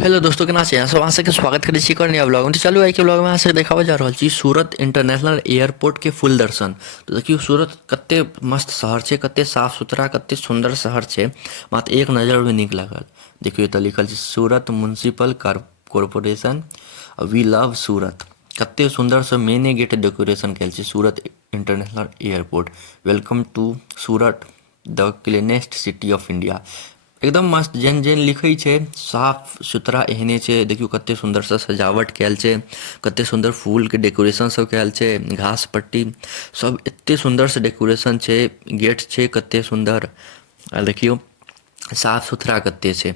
Hello दोस्तों केना छै सब अहाँ सबके स्वागत करै छी एक नया ब्लॉग में। तो चलू आइ के ब्लॉग में अहाँ सबके देखाबऽ जा रहल छी सूरत इंटरनेशनल एयरपोर्ट के फुल दर्शन। तो देखियो सूरत कते मस्त शहर छै, कते साफ सुथरा, कते सुंदर शहर छै, मात्र एक नजर में नीक लागल। देखियो एतऽ लिखल छै Surat municipal corporation we love Surat. कते सुंदर से मेने गेट डेकोरेशन कयल छै Surat international airport. Welcome to Surat the cleanest city of India. एकदम मस्त जेहन जेहन लिखै छै साफ सुथरा एहने छै। देखियो कते सुंदर से सजावट कयल छै, कते सुंदर फूल के डेकोरेशन सब कयल छै, घास पट्टी सब एते सुंदर से डेकोरेशन छै, गेट छै कते सुंदर। आ देखियो साफ सुथरा कते छै,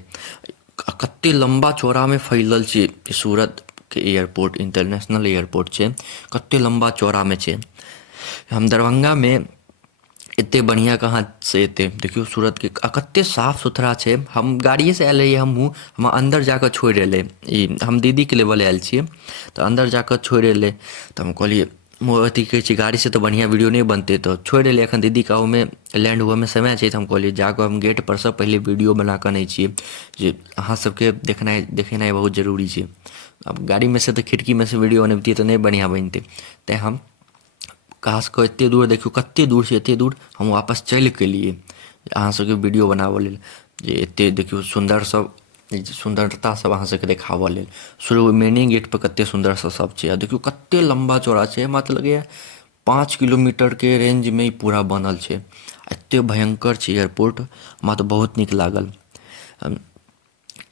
कते लंबा चौड़ा में फैलल छै सूरत के एयरपोर्ट। इंटरनेशनल एयरपोर्ट छै, कते लंबा चौड़ा में छै। हम दरभंगा में एते बढ़िया कहाँ से एते। देखियो सूरत के कते साफ सुथरा छै। हम गाड़िए से आयल रहियै, हमहूँ हम अंदर जाकर छोड़ि एलै। ई हम दीदी के लेवल आयल छियै तऽ अंदर जाकर छोड़ि एलै। तऽ हम कहलिए अथी कहै छै गाड़ी से तो बढ़िया वीडियो नहीं बनते, तो छोड़ि एलै। एखन दीदी का में लैंड हुआ में समय छै, तऽ हम कहलिए जाकर हम गेट पर से पहले वीडियो बना कऽ नहि छियै जे अहाँ सबके देखेनाइ बहुत जरूरी छै। अब गाड़ी में से तो खिड़की में से वीडियो बनबितियै तऽ नहीं बढ़िया बनतै, तेँ हम खास कऽ एते दूर देखियो कते दूर छै, एते दूर हम वापस चलि के लिए अहाँ सबके वीडियो बनाबऽ लेल, जे एते देखियो सुंदर सब सुंदरता सब अहाँ सबके देखाबऽ लेल। शुरू मेने गेट पर कते सुंदर सब छै। आ देखियो कते लंबा चौड़ा छै, हमरा तऽ लगैया 5 किलोमीटर के रेंज में ई पूरा बनल छै। एते भयंकर छै एयरपोर्ट, हमरा तऽ बहुत नीक लागल।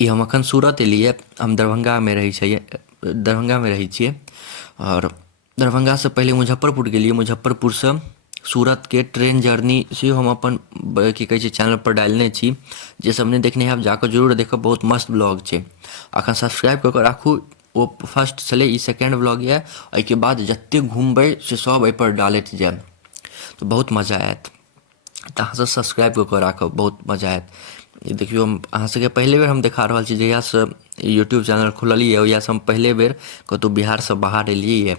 ई हम अखन सूरत एलियै, हम दरभंगा में रहै छियै। और दरभंगा से पहले मुजफ्फरपुर गेलियै, मुजफ्फरपुर से सूरत के ट्रेन जर्नी से हम अपन की कहै छै चैनल पर डालने छी। जे सब नहीं देखने हैं आप जाकर जरूर देखो, बहुत मस्त ब्लॉग छै। अखन सब्सक्राइब कऽ के राखू। ओ फर्स्ट छलै, ई सेकेंड ब्लॉग यऽ। एहिके बाद जते घूमबै से सब एहि पर डालैत जायब, तो बहुत मजा आयत। तऽ अहाँ सब सब्सक्राइब कऽ के राखब, बहुत मजा आयत। ई देखियो अहाँ सबके पहले बेर हम देखा रहल छी, जहिया से यूट्यूब चैनल खुललियै ओहिया से हम पहले बेर कतौ बिहार से बाहर एलियै ये,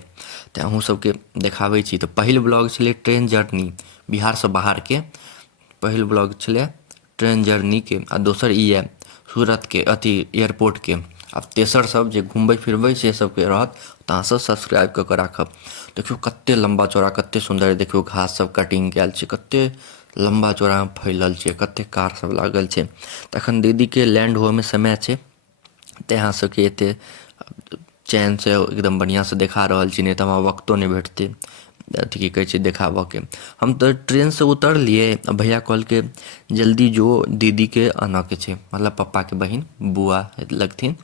तऽ अहूँ सबके देखाबै छी। तऽ पहिल ब्लॉग छलै ट्रेन जर्नी, बिहार से बाहर के पहिल ब्लॉग छलै ट्रेन जर्नी के। आ दोसर ई यऽ सूरत के अथी एयरपोर्ट के। आब तेसर सब जे घूमबै फिरबै से सबके रहत, तऽ अहाँ सब सब्सक्राइब कऽ के राखब। देखियो कते लंबा चौड़ा, कते सुंदर। देखियो घास सब कटिंग कयल छै, कते लंबा चौड़ा में फैलल छै, कते कार सब लागल छै। तखन दीदी के लैंड हुआ में समय छै, तेँ अहाँ सबके एते चैन से एकदम बढ़िया से देखा रहल छी, नहीं तऽ हमरा वक्तो नहीं भेटतै अथी की कहै छै देखाबऽ के। हम तऽ ट्रेन से उतरलियै, भैया कहलकै जल्दी जो दीदी के आनऽ के छै, मतलब पप्पा के बहिन बुआ लगथिन,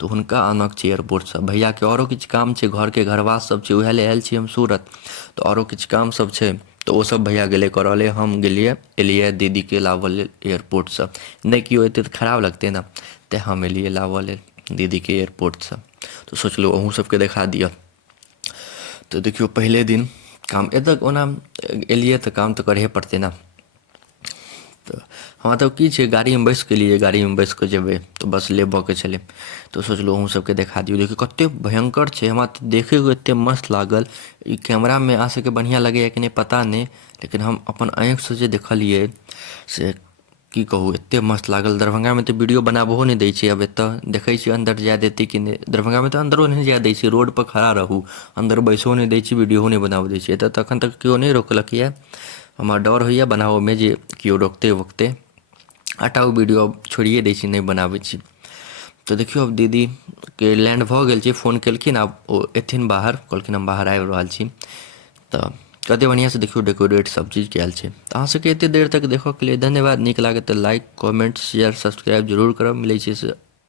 तऽ हुनका आनऽ के छै एयरपोर्ट से। भैया के औरो किछु काम छै, घर के घरवास सब छै, उएह ले आयल छी हम सूरत। तऽ औरो किछु काम सब छै, तऽ ओ सब भैया गेलै करऽ ले। हम गेलियै एलियै दीदी के लाबऽ लेल एयरपोर्ट से। नहीं केओ एतै तऽ खराब लगतै ने, तेँ हम एलियै लाबऽ लेल दीदी के एयरपोर्ट से। तो सोचलहुँ अहूँ सबके देखा दिअ। तो देखियो पहले दिन काम एतऽ ओना एलियै तऽ काम तऽ करहे पड़तै ने। तऽ हमरा तऽ की छै, गाड़ी में बैस के एलियै, गाड़ी में बैस कऽ जेबै तऽ बस लेबऽ के छलै। तऽ सोचलहुँ अहूँ सबके देखा दियौ। देखियो कते भयंकर छै, हमरा तऽ देखैके एते मस्त लागल। ई कैमरा में अहाँ सबके बढ़िया लगैया कि नहीं पता नहीं, लेकिन हम अपन आँखि से जे देखलियै से की कहू एते मस्त लागल। दरभंगा में तऽ वीडियो बनाबहो नहीं दै छै, अब एतऽ देखै छियै अंदर जाय देतै कि नहीं। दरभंगा में तऽ अंदरो नहीं जाय दै छै, रोड पर खड़ा रहू, अंदर बैसो नहीं दै छै, वीडियो नहीं बनाबऽ दै छै। एतऽ तऽ अखन तक केओ नहीं रोकलक यऽ, हमरा डर होइए बनाबऽ में जे केओ रोकतै वोकतै। हटाउ वीडियो अब छोड़िए दै छी, नहीं बनाबै छी। तऽ देखियो अब दीदी के लैंड भऽ गेल छै, फोन केलखिन, आब ओ एथिन बाहर, कहलखिन हम बाहर आबि रहल छी। तऽ कते बढ़िया से देखियो डेकोरेट सब चीज कयल छै। तऽ अहाँ सबके एते देर तक देखऽ के लिए धन्यवाद। नीक लागत तऽ लाइक कमेंट शेयर सब्सक्राइब जरूर करब। मिलै छै से